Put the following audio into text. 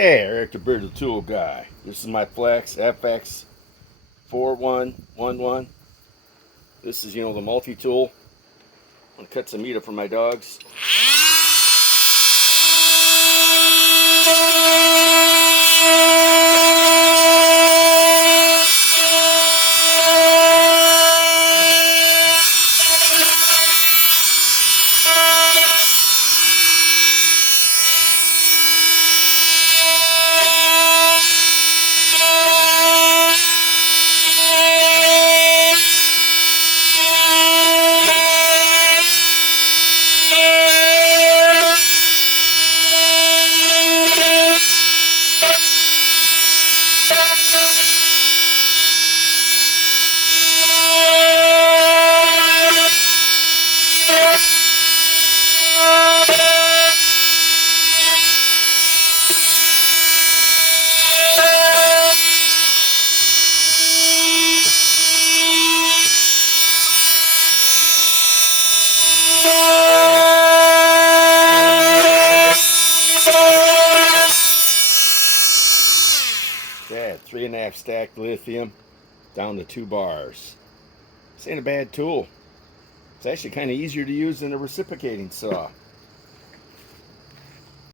Hey, Eric the Bird the Tool Guy. This is my Flex FX4111. This is, the multi-tool. I'm gonna cut some meat up for my dogs. Yeah, 3.5 stacked lithium down to 2 bars. This ain't a bad tool. It's actually kind of easier to use than a reciprocating saw.